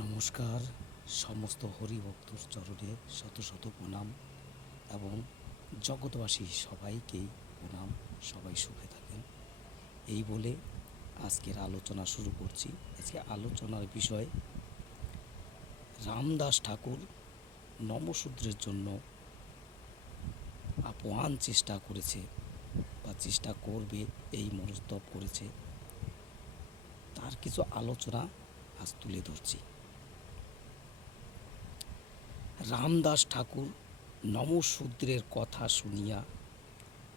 নমস্কার। সমস্ত হরিভক্তর চরণে শত শত প্রণাম এবং জগৎবাসী সবাইকেই প্রণাম। সবাই সুখে থাকেন এই বলে আজকের আলোচনা শুরু করছি। আজকে আলোচনার বিষয় রামদাস ঠাকুর নমশূদ্রের জন্য আপ্রাণ চেষ্টা করেছে বা চেষ্টা করবে, এই মনস্তব করেছে, তার কিছু আলোচনা আজ তুলে ধরছি। রামদাস ঠাকুর নমশূদ্রের কথা শুনিয়া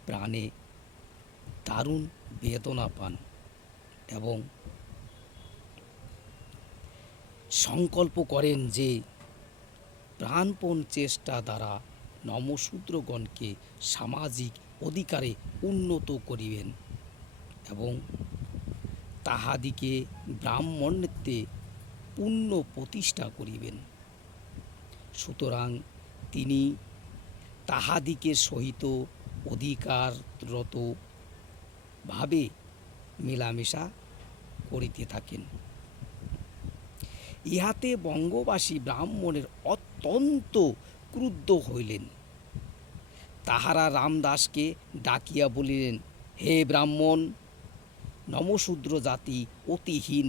প্রাণে দারুণ বেদনা পান এবং সংকল্প করেন যে প্রাণপণ চেষ্টা দ্বারা নমশূদ্রগণকে সামাজিক অধিকারে উন্নত করিবেন এবং তাহাদিকে ব্রাহ্মণ্যে পূর্ণ প্রতিষ্ঠা করিবেন। সুতরাং তিনি তাহাদিকের সহিত অধিকাররত ভাবে মেলামেশা করিতে থাকেন। ইহাতে বঙ্গবাসী ব্রাহ্মণের অত্যন্ত ক্রুদ্ধ হইলেন। তাহারা রামদাসকে ডাকিয়া বলিলেন, হে ব্রাহ্মণ, নমশূদ্র জাতি অতিহীন,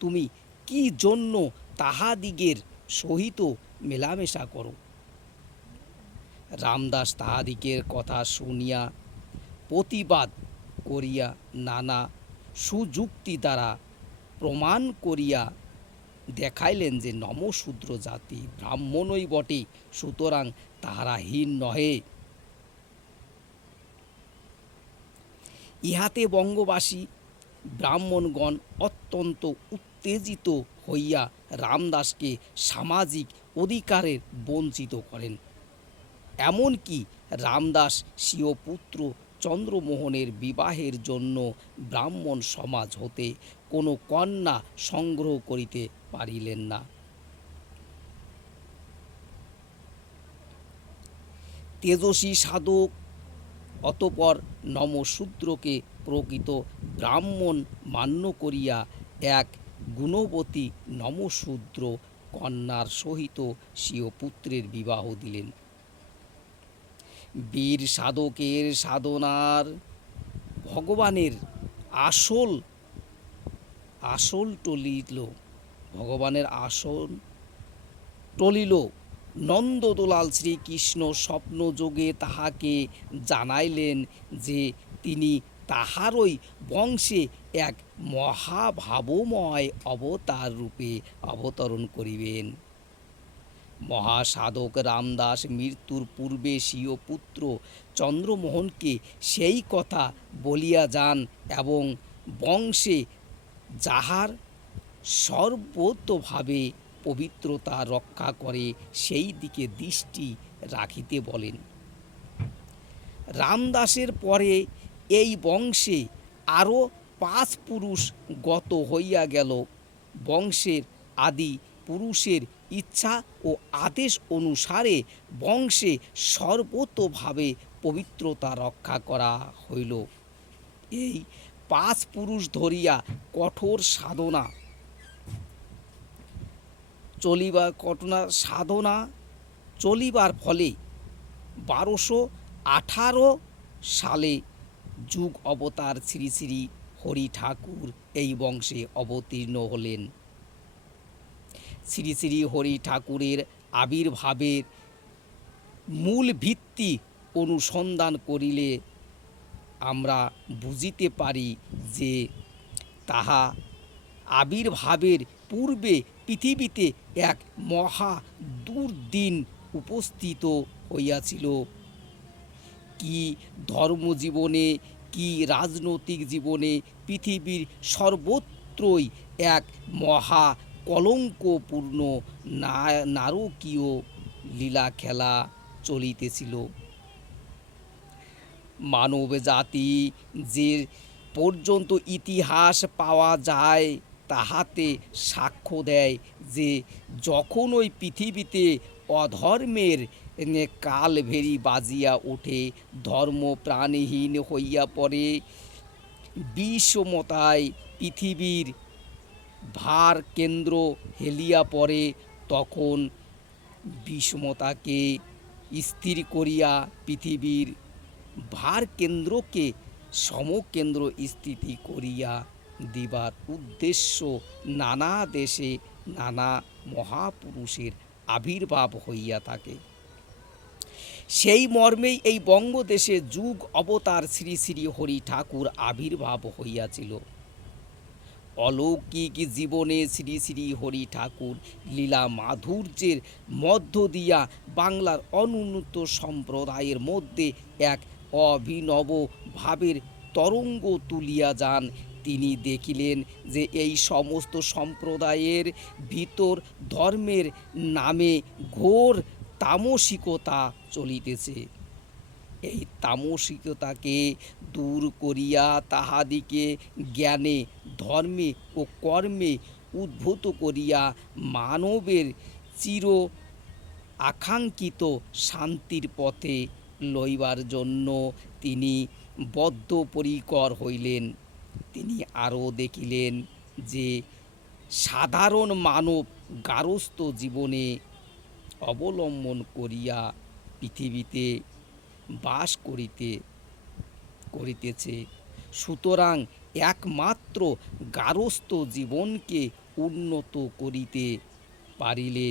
তুমি কি জন্য তাহাদিগের সহিত মেলামেশা করো? রামদাস তাহাদিগের কথা শুনিয়া প্রতিবাদ করিয়া নানা সুযুক্তি দ্বারা প্রমাণ করিয়া দেখাইলেন যে নমশূদ্র জাতি ব্রাহ্মণই বটে, সুতরাং তাহারা হীন নহে। ইহাতে বঙ্গবাসী ব্রাহ্মণগণ অত্যন্ত উত্তেজিত হইয়া রামদাসকে সামাজিক অধিকারের বঞ্চিত করেন। এমনকি রামদাস স্বীয় পুত্র চন্দ্রমোহনের বিবাহের জন্য ব্রাহ্মণ সমাজ হতে কোনো কন্যা সংগ্রহ করিতে পারিলেন না। তেজস্বী সাধক অতঃপর নমশূদ্রকে প্রকৃত ব্রাহ্মণ মান্য করিয়া এক গুণবতী নমশূদ্র কন্যার সহিত স্বীয় পুত্রের বিবাহ দিলেন। বীর সাধকের সাধনার ভগবানের আসল টলিল। নন্দদোলাল শ্রীকৃষ্ণ স্বপ্নযোগে তাহাকে জানাইলেন যে তিনি তাহারই বংশে এক মহাভাবময় অবতার রূপে অবতরণ করিবেন। মহাসাধক রামদাস মৃত্যুর পূর্বে স্বীয় পুত্র চন্দ্রমোহনকে সেই কথা বলিয়া যান এবং বংশে যাহার সর্বতোভাবে পবিত্রতা রক্ষা করে সেই দিকে দৃষ্টি রাখিতে বলেন। রামদাসের পরে এই বংশে আরও 5 পুরুষ গত হইয়া গেল। বংশের আদি পুরুষের ইচ্ছা ও আদেশ অনুসারে বংশে সর্বতোভাবে পবিত্রতা রক্ষা করা হইল। এই 5 পুরুষ ধরিয়া কঠোর সাধনা চলিবার ফলে 1218 সালে যুগ অবতার শ্রী শ্রী হরি ঠাকুর এই বংশে অবতীর্ণ হলেন। শ্রী শ্রী হরি ঠাকুরের আবির্ভাবের মূল ভিত্তি অনুসন্ধান করিলে আমরা বুঝিতে পারি যে তাহা আবির্ভাবের পূর্বে পৃথিবীতে এক মহা দুর্দিন উপস্থিত হইয়াছিল। কি ধর্মজীবনে, কি রাজনৈতিক জীবনে পৃথিবীর সর্বত্রই এক মহা কলঙ্কপূর্ণ নারকীয় লীলা খেলা চলিতেছিল। মানব জাতি যে পর্যন্ত ইতিহাস পাওয়া যায় তাহাতে সাক্ষ্য দেয় যে যখন ওই পৃথিবীতে অধর্মের কালভেরি বাজিয়া ওঠে, ধর্ম প্রাণহীন হইয়া পড়ে, বিষমতায় পৃথিবীর ভার কেন্দ্র হেলিয়া পড়ে, তখন বিষমতাকে স্থির করিয়া পৃথিবীর ভার কেন্দ্রকে সমকেন্দ্র স্থিতি করিয়া দিবার উদ্দেশ্য নানা দেশে নানা মহাপুরুষের আবির্ভাব হইয়া থাকে। সেই মর্মেই এই বঙ্গদেশে যুগ অবতার শ্রী শ্রী হরি ঠাকুর আবির্ভাব হইয়াছিল। অলৌকিক জীবনে শ্রী শ্রী হরি ঠাকুর লীলা মাধুর্যের মধ্য দিয়া বাংলার অনুন্নত সম্প্রদায়ের মধ্যে এক অভিনব ভাবের তরঙ্গ তুলিয়া যান। তিনি দেখিলেন যে এই সমস্ত সম্প্রদায়ের ভিতর ধর্মের নামে ঘোর তামসিকতা চলিতেছে। এই তামসিকতাকে দূর করিয়া তাহাদিকে জ্ঞানে, ধর্মে ও কর্মে উদ্ভূত করিয়া মানবের চির আকাঙ্ক্ষিত শান্তির পথে লইবার জন্য তিনি বদ্ধপরিকর হইলেন। তিনি আরও দেখিলেন যে সাধারণ মানব গার্হস্থ্য জীবনে অবলম্বন করিয়া পৃথিবীতে বাস করিতেছে। সুতরাং একমাত্র গার্হস্থ্য জীবনকে উন্নত করিতে পারিলে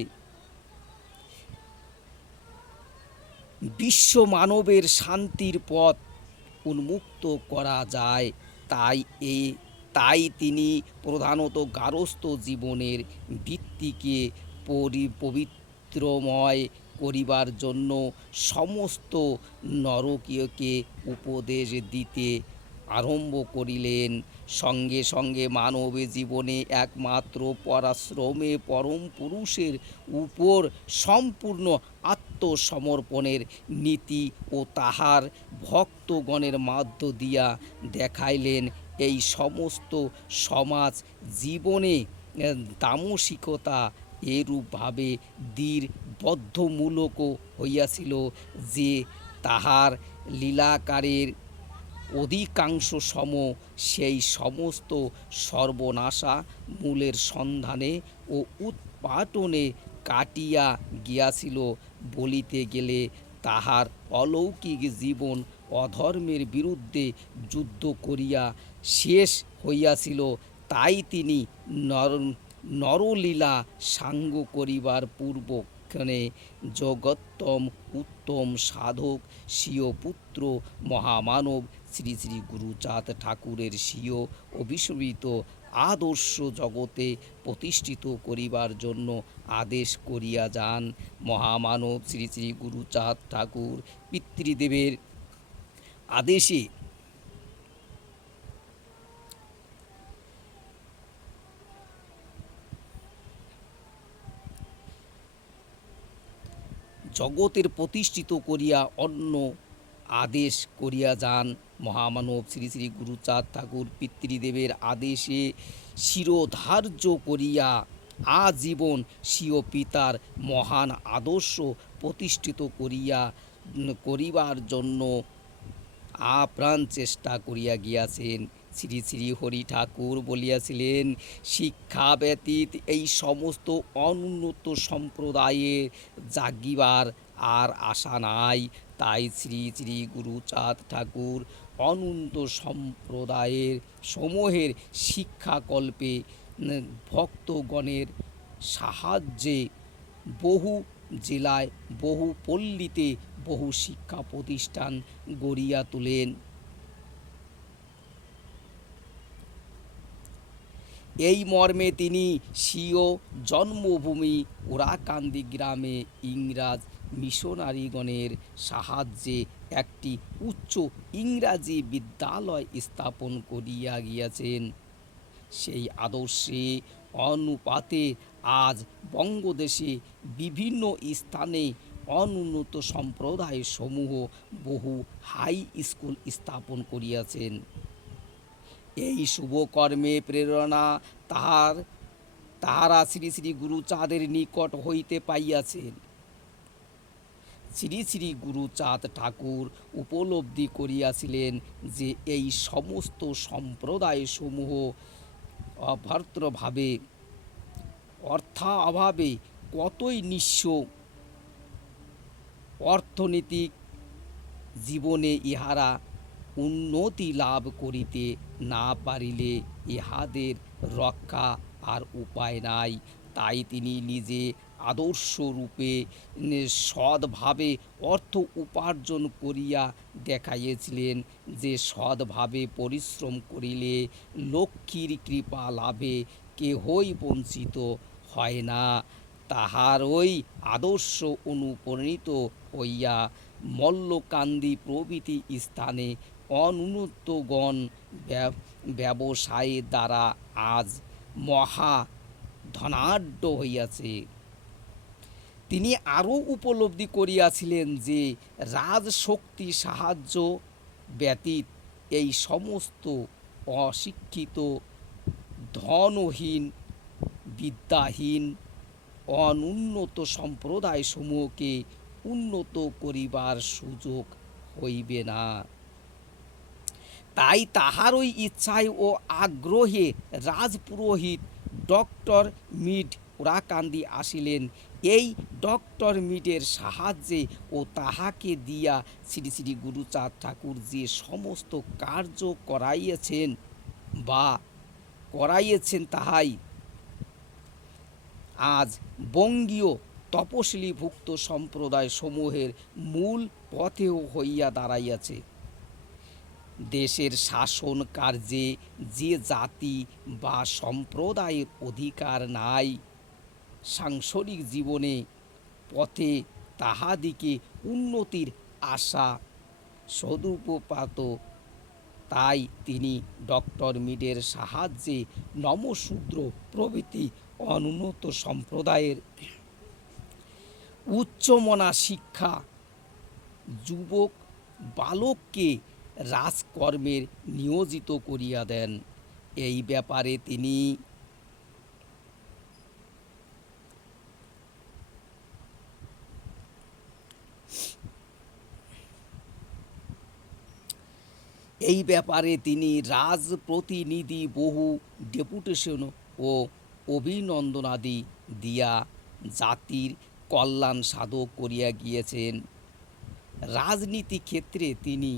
বিশ্ব মানবের শান্তির পথ উন্মুক্ত করা যায়। তাই তিনি প্রধানত গার্হস্থ্য জীবনের ভিত্তিকে পবিত্রময় করিবার জন্য সমস্ত নরকীয়কে উপদেশ দিতে আরম্ভ করিলেন। সঙ্গে সঙ্গে মানব জীবনে একমাত্র পরাশ্রমে পরম পুরুষের উপর সম্পূর্ণ আত্মসমর্পণের নীতি ও তাহার ভক্তগণের মধ্য দিয়া দেখাইলেন। এই সমস্ত সমাজ জীবনে তামসিকতা এরূপভাবে বদ্ধমূলক হইয়াছিল যে তাহার লীলাকারের অধিকাংশ সেই সমস্ত সর্বনাশা মূলের সন্ধানে ও উৎপাটনে কাটিয়া গিয়াছিল। বলিতে গেলে তাহার অলৌকিক জীবন অধর্মের বিরুদ্ধে যুদ্ধ করিয়া শেষ হইয়াছিল। তাই তিনি নরলীলা সাঙ্গ করিবার পূর্বক্ষণে জগত্তম উত্তম সাধক স্বীয় পুত্র মহামানব শ্রী শ্রী গুরুচাঁদ ঠাকুরের স্বীয় অভিশপ্ত আদর্শ জগতে প্রতিষ্ঠিত করিবার জন্য আদেশ করিয়া যান। মহামানব শ্রী শ্রী গুরুচাঁদ ঠাকুর পিতৃদেবের আদেশে জগতের প্রতিষ্ঠিত করিয়া অন্য আদেশ করিয়া যান। মহামানব শ্রী শ্রী গুরুচাঁদ ঠাকুর পিতৃদেবের আদেশে শিরোধার্য করিয়া আজীবন স্বীয় পিতার মহান আদর্শ প্রতিষ্ঠিত করিবার জন্য আপ্রাণ চেষ্টা করিয়া গিয়াছেন। শ্রী শ্রী হরি ঠাকুর বলিয়াছিলেন, শিক্ষা ব্যতীত এই সমস্ত অনুন্নত সম্প্রদায়ে জাগিবার আর আশা নাই। তাই শ্রী শ্রী গুরুচাঁদ ঠাকুর অনুন্নত সম্প্রদায়ের সমূহের শিক্ষাকল্পে ভক্তগণের সাহায্যে বহু জেলায়, বহু পল্লীতে বহু শিক্ষা প্রতিষ্ঠান গড়িয়া তোলেন। এই মর্মে তিনি স্বীয় জন্মভূমি ওরাকান্দি গ্রামে ইংরাজ মিশনারিগণের সাহায্যে একটি উচ্চ ইংরাজি বিদ্যালয় স্থাপন করিয়া গিয়াছেন। সেই আদর্শে অনুপাতে আজ বঙ্গদেশে বিভিন্ন স্থানে অনুন্নত সম্প্রদায় সমূহ বহু হাই স্কুল স্থাপন করিয়াছেন। এই শুভকর্মে প্রেরণা তাহারা শ্রী শ্রী গুরুচাঁদের নিকট হইতে পাইয়াছেন। শ্রী শ্রী গুরুচাঁদ ঠাকুর উপলব্ধি করিয়াছিলেন যে এই সমস্ত সম্প্রদায় সমূহ অভদ্রভাবে অর্থাভাবে কতই নিঃস্ব অর্থনৈতিক জীবনে ইহারা উন্নতি লাভ করিতে না পারিলে ইহাদের রক্ষা আর উপায় নাই। তাই তিনি নিজে আদর্শরূপে সৎভাবে অর্থ উপার্জন করিয়া দেখাইয়াছিলেন যে সৎভাবে পরিশ্রম করিলে লক্ষ্মীর কৃপা লাভে কেহই বঞ্চিত হয় না। তাহার ওই আদর্শ অনুপ্রাণিত হইয়া মল্লকান্দি প্রভৃতি স্থানে অনুন্নতগণ ব্যবসায়ের দ্বারা আজ মহা ধনাঢ্য হইয়াছে। তিনি আরও উপলব্ধি করিয়াছিলেন যে রাজশক্তি সাহায্য ব্যতীত এই সমস্ত অশিক্ষিত ধনহীন বিদ্যাহীন অনুন্নত সম্প্রদায়সমূহকে উন্নত করিবার সুযোগ হইবে না। তাই তাহার ওই ইচ্ছায় ও আগ্রহে রাজপুরোহিত ডক্টর মিড ওরাকান্দি আসিলেন। এই ডক্টর মিডের সাহায্যে ও তাহাকে দিয়া শ্রী শ্রী গুরুচাঁদ ঠাকুর যে সমস্ত কার্য করাইয়েছেন তাহাই আজ বঙ্গীয় তপশিলীভুক্ত সম্প্রদায় সমূহের মূল পথেও হইয়া দাঁড়াইয়াছে। দেশের শাসন কার্যে যে জাতি বা সম্প্রদায়ের অধিকার নাই, সাংসারিক জীবনে পথে তাহাদিকে উন্নতির আশা সদুপপাত। তাই তিনি ডক্টর মিডের সাহায্যে নমশূদ্র প্রভৃতি অনুন্নত সম্প্রদায়ের উচ্চমনা শিক্ষা যুবক বালককে রাজকর্মের নিয়োজিত করিয়া দেন। এই ব্যাপারে তিনি রাজপ্রতিনিধি বহু ডেপুটেশন ও অভিনন্দনাদি দিয়া জাতির কল্যাণ সাধক করিয়া গিয়েছেন। রাজনীতি ক্ষেত্রে তিনি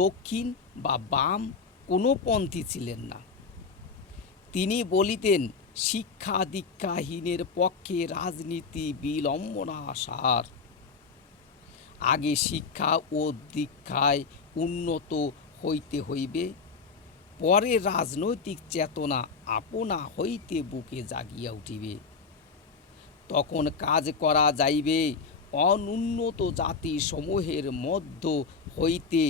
দক্ষিণ বা বাম কোনো পন্থী ছিলেন না। তিনি বলিতেন, শিক্ষা দীক্ষাহীনের পক্ষে রাজনীতি বিলম্বনা সার। আগে শিক্ষা ও দীক্ষায় উন্নত হইতে হইবে, পরে রাজনৈতিক চেতনা আপনা হইতে বুকে জাগিয়া উঠিবে। তখন কাজ করা যাইবে। অনুন্নত জাতি সমূহের মধ্য হইতে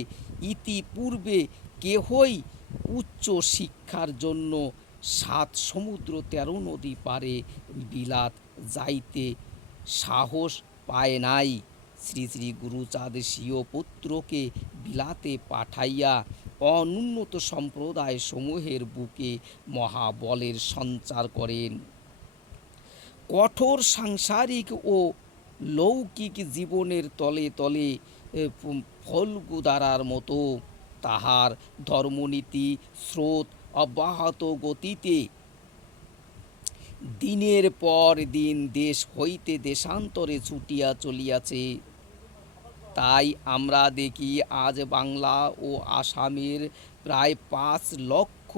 ইতিপূর্বে কেহই উচ্চ শিক্ষার জন্য 7 সমুদ্র 13 নদী পারে বিলাত যাইতে সাহস পায় নাই। শ্রী শ্রী গুরুচাঁদ স্বীয় পুত্রকে বিলাতে পাঠাইয়া অনুন্নত সম্প্রদায় সমূহের বুকে মহাবলের সঞ্চার করেন। কঠোর সাংসারিক ও লৌকিক জীবনের তলে তলে ফল্গুধারার মতো তাহার ধর্মনীতি স্রোত অব্যাহত গতিতে দিনের পর দিন দেশ হইতে দেশান্তরে ছুটিয়া চলিয়াছে। তাই আমরা দেখি আজ বাংলা ও আসামের প্রায় 5 লক্ষ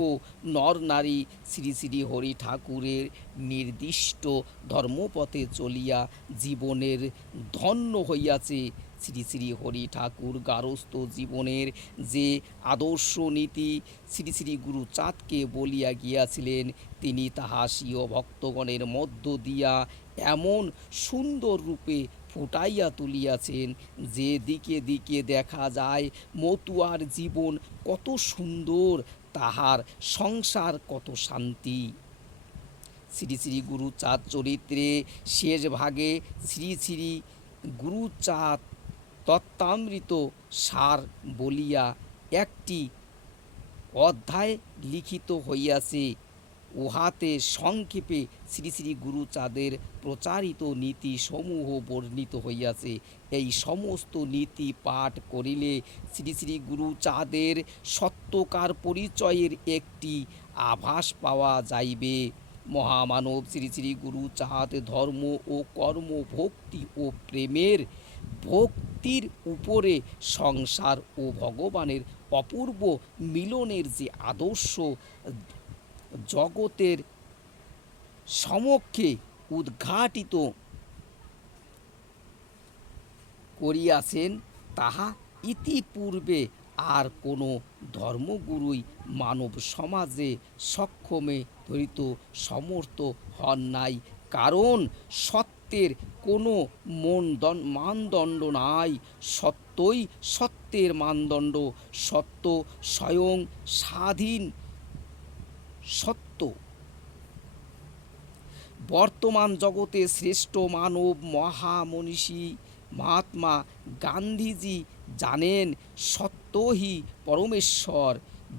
নরনারী শ্রী শ্রী হরি ঠাকুরের নির্দিষ্ট ধর্মপথে চলিয়া জীবনের ধন্য হইয়াছে। শ্রী শ্রী হরি ঠাকুর গারস্থ জীবনের যে আদর্শ নীতি শ্রী শ্রী গুরুচাঁদকে বলিয়া গিয়াছিলেন, তিনি তাহা স্বীয় ভক্তগণের মধ্য দিয়া এমন সুন্দর রূপে ফুটাইয়া তুলিয়াছেন যে দিকে দিকে দেখা যায় মতুয়ার জীবন কত সুন্দর, তাহার সংসার কত শান্তি। শ্রী শ্রী গুরুচাঁদ চরিত্রে শেষ ভাগে শ্রী শ্রী গুরুচাঁদ তত্ত্বামৃত সার বলিয়া একটি অধ্যায় লিখিত হইয়াছে। উহাতে সংক্ষেপে শ্রী শ্রী গুরুচাঁদের প্রচারিত নীতি সমূহ বর্ণিত হইয়াছে। এই সমস্ত নীতি পাঠ করিলে শ্রী শ্রী গুরুচাঁদের সত্যকার পরিচয়ের একটি আভাস পাওয়া যাইবে। মহামানব শ্রী শ্রী গুরুচাঁদ ধর্ম ও কর্ম, ভক্তি ও প্রেমের, ভক্তির উপরে সংসার ও ভগবানের অপূর্ব মিলনের যে আদর্শ জগতের সমক্ষে উদ্ঘাটিত করিয়াছেন, তাহা ইতিপূর্বে আর কোনো ধর্মগুরুই মানব সমাজে সক্ষমে ধরিতে সমর্থ হন নাই। কারণ সত্যের কোনো মানদণ্ড নাই, সত্যই সত্যের মানদণ্ড, সত্য স্বয়ং স্বাধীন সত্য। বর্তমান জগতে শ্রেষ্ঠ মানব মহামনীষী মহাত্মা গান্ধীজি জানেন, সত্যই পরমেশ্বর।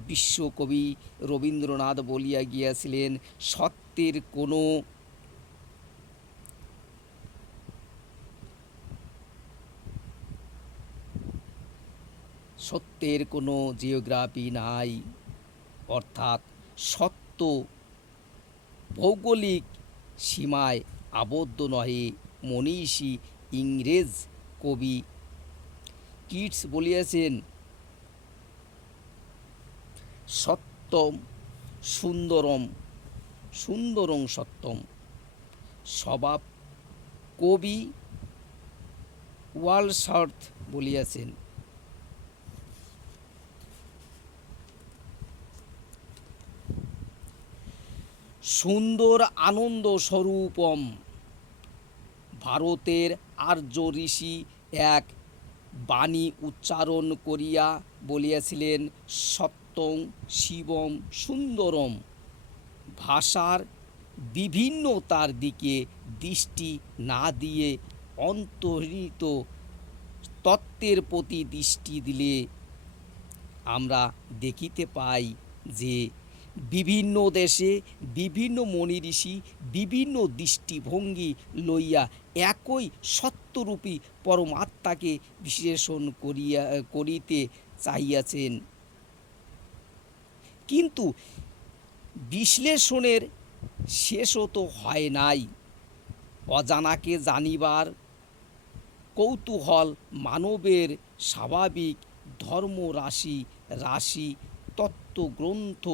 বিশ্বকবি রবীন্দ্রনাথ বলিয়া গিয়াছিলেন, সত্যের কোনো জিওগ্রাফি নাই। অর্থাৎ সত্য ভৌগোলিক সীমায় আবদ্ধ নহে। মনীষী ইংরেজ কবি কিটস বলিয়াছেন, সত্যম সুন্দরম সুন্দরং সত্যম। স্বভাব কবি ওয়ার্ডসওয়ার্থ বলিয়াছেন, সুন্দর আনন্দ স্বরূপম। ভারতের আর্য ঋষি এক বাণী উচ্চারণ করিয়া বলিয়াছিলেন, সত্যং শিবম সুন্দরম। ভাষার বিভিন্নতার দিকে দৃষ্টি না দিয়ে অন্তর্নিহিত তত্ত্বের প্রতি দৃষ্টি দিলে আমরা দেখিতে পাই যে বিভিন্ন দেশে বিভিন্ন মনি ঋষি বিভিন্ন দৃষ্টিভঙ্গি লইয়া একই সত্যরূপী পরমাত্মাকে বিশ্লেষণ করিতে চাহিয়াছেন, কিন্তু বিশ্লেষণের শেষও তো হয় নাই। অজানাকে জানিবার কৌতূহল মানবের স্বাভাবিক। ধর্ম রাশি রাশি তত্ত্বগ্রন্থ,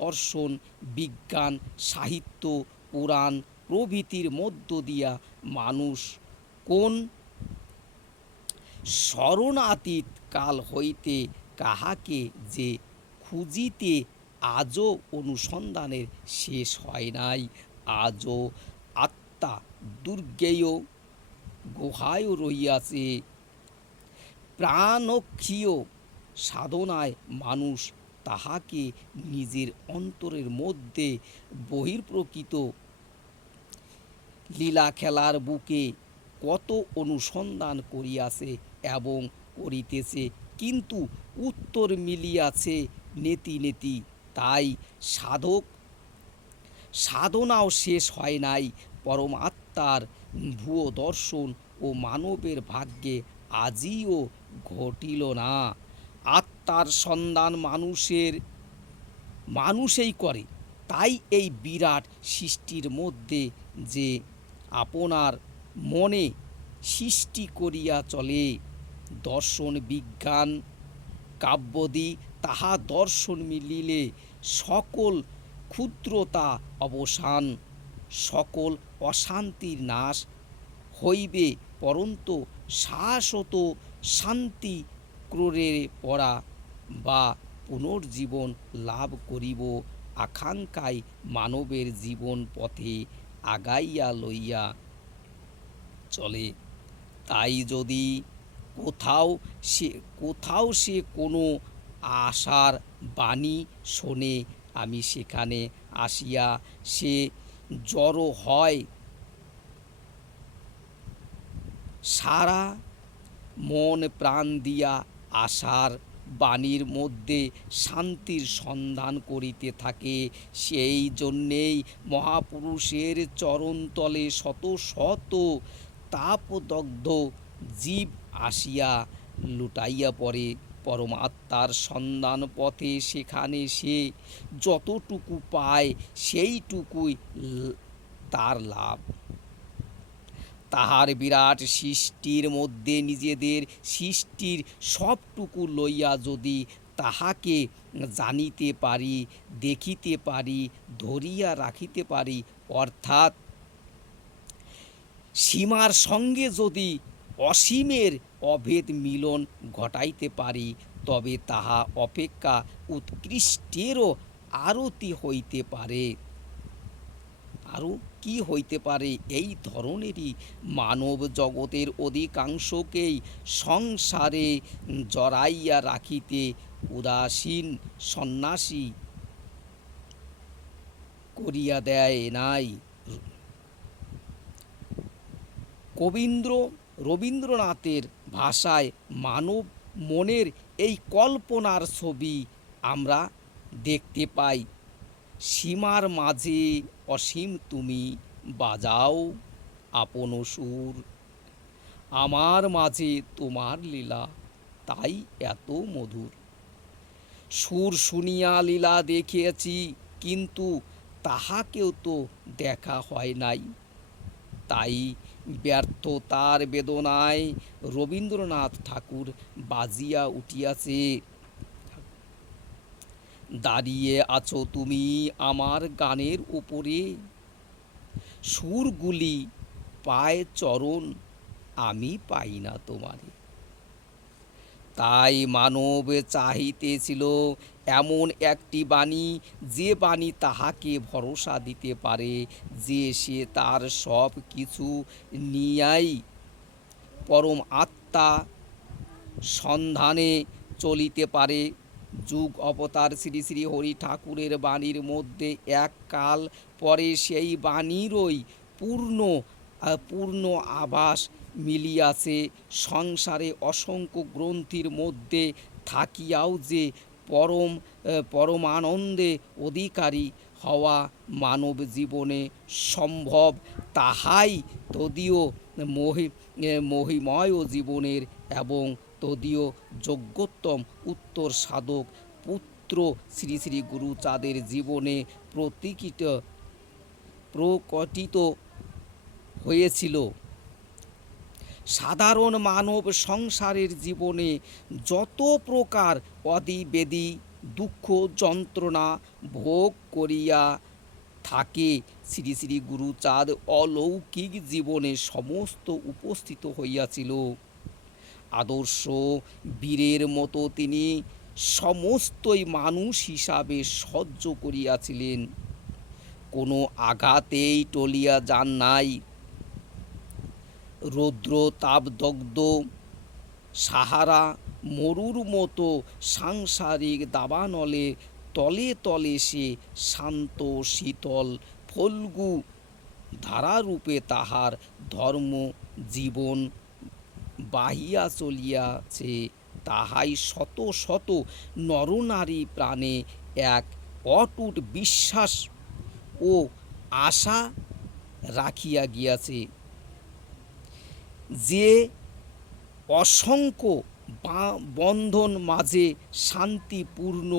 দর্শন, বিজ্ঞান, সাহিত্য, পুরাণ প্রভৃতির মধ্য দিয়া মানুষ কোন স্মরণাতীত কাল হইতে কাহাকে যে খুঁজিতে আজও অনুসন্ধানের শেষ হয় নাই। আজও আত্মা দুর্গেয় গুহায় রহিয়াছে। প্রাণক্ষীয় সাধনায় মানুষ তাহাকে নিজের অন্তরের মধ্যে বহির্প্রকৃত লীলা খেলার বুকে কত অনুসন্ধান করিয়াছে এবং করিতেছে, কিন্তু উত্তর মিলিয়াছে নেতি নেতি। তাই সাধনাও শেষ হয় নাই। পরমাত্মার ভুয়ো দর্শন ও মানবের ভাগ্যে আজিও ঘটিল না। আত্মার সন্ধান মানুষেই করে। তাই এই বিরাট সৃষ্টির মধ্যে যে আপনার মনে সৃষ্টি করিয়া চলে দর্শন, বিজ্ঞান, কাব্যাদি, তাহা দর্শন মিলিলে সকল ক্ষুদ্রতা অবসান, সকল অশান্তির নাশ হইবে, পরন্তু শাশ্বত শান্তি ক্রোড়ে পড়া বা পুনর্জীবন লাভ করিব আকাঙ্ক্ষায় মানবের জীবন পথে আগাইয়া লইয়া চলে। তাই যদি কোথাও সে কোনো আশার বাণী শোনে, আমি সেখানে আসিয়া সে জড়ো হয়, সারা মন প্রাণ দিয়া আশার বাণীর মধ্যে শান্তির সন্ধান করিতে থাকে। সেই জন্যেই মহাপুরুষের চরণতলে শত শত তাপদগ্ধ জীব আসিয়া লুটাইয়া পড়ে পরমাত্মার সন্ধান পথে। সেখানে সে যতটুকু পায় সেইটুকুই তার লাভ। তাহার বিরাট সৃষ্টির মধ্যে নিজেদের সৃষ্টির সবটুকু লইয়া যদি তাহাকে জানিতে পারি, দেখিতে পারি, ধরিয়া রাখিতে পারি, অর্থাৎ সীমার সঙ্গে যদি অসীমের অভেদ মিলন ঘটাইতে পারি, তবে তাহা অপেক্ষা উৎকৃষ্টেরও আরতি হইতে পারে। আরও কি হইতে পারে? এই ধরনেরই মানব জগতের অধিকাংশকেই সংসারে জড়াইয়া রাখিতে উদাসীন সন্ন্যাসী করিয়া দেয় নাই। রবীন্দ্রনাথের ভাষায় মানব মনের এই কল্পনার ছবি আমরা দেখতে পাই। সীমার মাঝে অসীম তুমি বাজাও আপন সুর, আমার মাঝে তোমার লীলা তাই এত মধুর। সুর শুনিয়া লীলা দেখিয়াছি, কিন্তু তাহাকেও তো দেখা হয় নাই। তাই ব্যর্থতার বেদনায় রবীন্দ্রনাথ ঠাকুর বাজিয়া উঠিয়াছে। দাঁড়িয়ে আছো তুমি আমার গানের উপরে, সুরগুলি পায় চরণ, আমি পাই না তোমারে। তাই মানব চাহিতেছিল এমন একটি বাণী, যে বাণী তাহাকে ভরসা দিতে পারে যে সে তার সব কিছু নিয়াই পরম আত্মা সন্ধানে চলিতে পারে। যুগ অবতার শ্রী শ্রী হরি ঠাকুরের বাণীর মধ্যে এক কাল পরে সেই বাণীরই পূর্ণ আভাস মিলিয়াছে। সংসারে অসংখ্য গ্রন্থির মধ্যে থাকিয়াও যে পরমানন্দে অধিকারী হওয়া মানব জীবনে সম্ভব, তাহাই তদীয় মহিময় জীবনের এবং তদীয় যোগ্যোত্তম উত্তর সাধক পুত্র শ্রী শ্রী গুরুচাঁদের জীবনে প্রকটিত হয়েছিল। সাধারণ মানব সংসারের জীবনে যত প্রকার অধিবেদী দুঃখ যন্ত্রণা ভোগ করিয়া থাকে, শ্রী শ্রী গুরুচাঁদ অলৌকিক জীবনে সমস্ত উপস্থিত হইয়াছিল। আদর্শ বীরের মতো তিনি সমস্তই মানুষ হিসাবে সহ্য করিয়াছিলেন, কোনো আঘাতেই টলিয়া যান নাই। রৌদ্র তাপদগ্ধ সাহারা মরুর মতো সাংসারিক দাবানলে তলে তলে সে শান্ত শীতল ফল্গু ধারারূপে তাহার ধর্ম জীবন বাহিয়া চলিয়াছে। তাহাই শত শত নরনারী প্রাণে এক অটুট বিশ্বাস ও আশা রাখিয়া গিয়াছে যে অসংখ্য বন্ধন মাঝে শান্তিপূর্ণ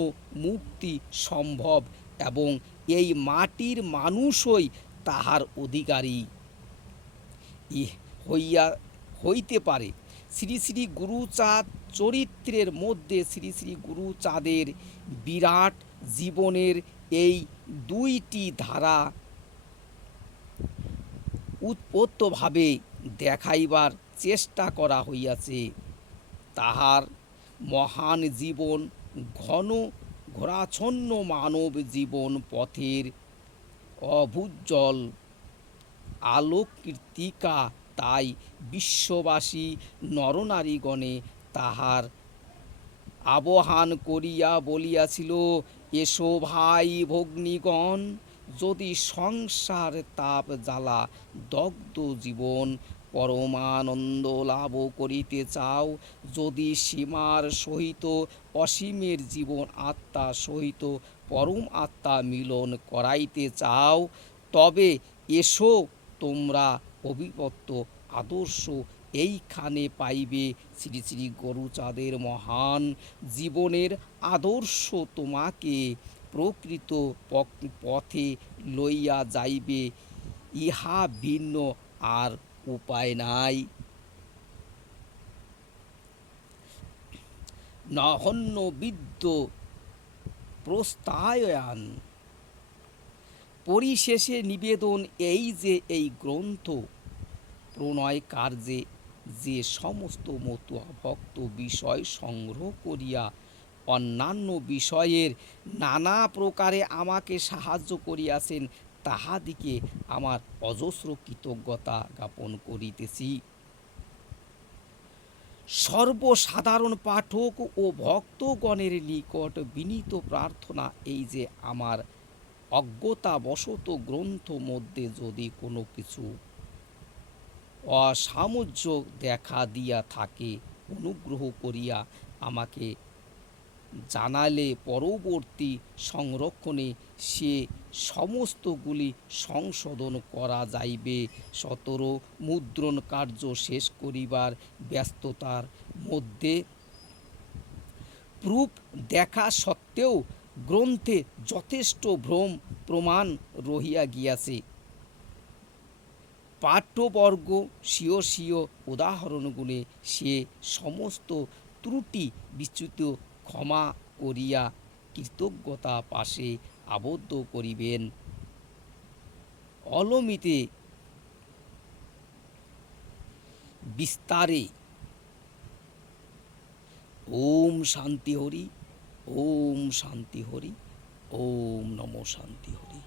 মুক্তি সম্ভব, এবং এই মাটির মানুষই তাহার অধিকারী হইতে পারে। শ্রী শ্রী গুরুচাঁদ চরিত্রের মধ্যে শ্রী শ্রী গুরুচাঁদের বিরাট জীবনের এই দুইটি ধারা উৎপত্তভাবে দেখাইবার চেষ্টা করা হইয়াছে। তাহার মহান জীবন ঘন ঘোরাচ্ছন্ন মানব জীবন পথের অভুজ্জ্বল আলোককৃতিকা। তাই বিশ্ববাসী নরনারীগণে তাহার আবাহন করিয়া বলিয়াছিল, এসো ভাই ভগ্নীগণ, যদি সংসার তাপ জ্বালা দগ্ধ জীবন পরমানন্দ লাভ করিতে চাও, যদি সীমার সহিত অসীমের জীবন আত্মা সহিত পরম আত্মা মিলন করাইতে চাও, তবে এসো তোমরা অভিপত্ত আদর্শ এইখানে পাইবে। শ্রী শ্রী গুরুচাঁদের মহান জীবনের আদর্শ তোমাকে প্রকৃত পথে লইয়া যাইবে, ইহা ভিন্ন আর উপায় নাই। নহন্য বিদ্য প্রস্তায়ন। পরিশেষে নিবেদন এই যে এই গ্রন্থ প্রণয় কার্যে যে সমস্ত মতুয়া ভক্ত বিষয় সংগ্রহ করিয়া অন্যান্য বিষয়ের নানা প্রকারে আমাকে সাহায্য করিয়াছেন, তাহাদিকে আমার অজস্র কৃতজ্ঞতা জ্ঞাপন করিতেছি। সর্বসাধারণ পাঠক ও ভক্তগণের নিকট বিনীত প্রার্থনা এই যে আমার অজ্ঞতাবশত গ্রন্থ মধ্যে যদি কোনো কিছু অসামঞ্জস্য দেখা দিয়া থাকে, অনুগ্রহ করিয়া আমাকে জানালে পরবর্তী সংরক্ষণে সে সমস্তগুলি সংশোধন করা যাইবে। 17 মুদ্রণ কার্য শেষ করিবার ব্যস্ততার মধ্যে প্রুফ দেখা সত্ত্বেও গ্রন্থে যথেষ্ট ভ্রম প্রমাণ রহিয়া গিয়াছে। পাঠ্যবর্গ স্বীয় স্বীয় উদাহরণগুলি সে সমস্ত ত্রুটি বিচ্যুত ক্ষমা করিয়া কৃতজ্ঞতা পাশে আবদ্ধ করিবেন। অলমিতে বিস্তারে। ওম শান্তি হরি, ওম শান্তি হরি, ওম নমো শান্তি হরি।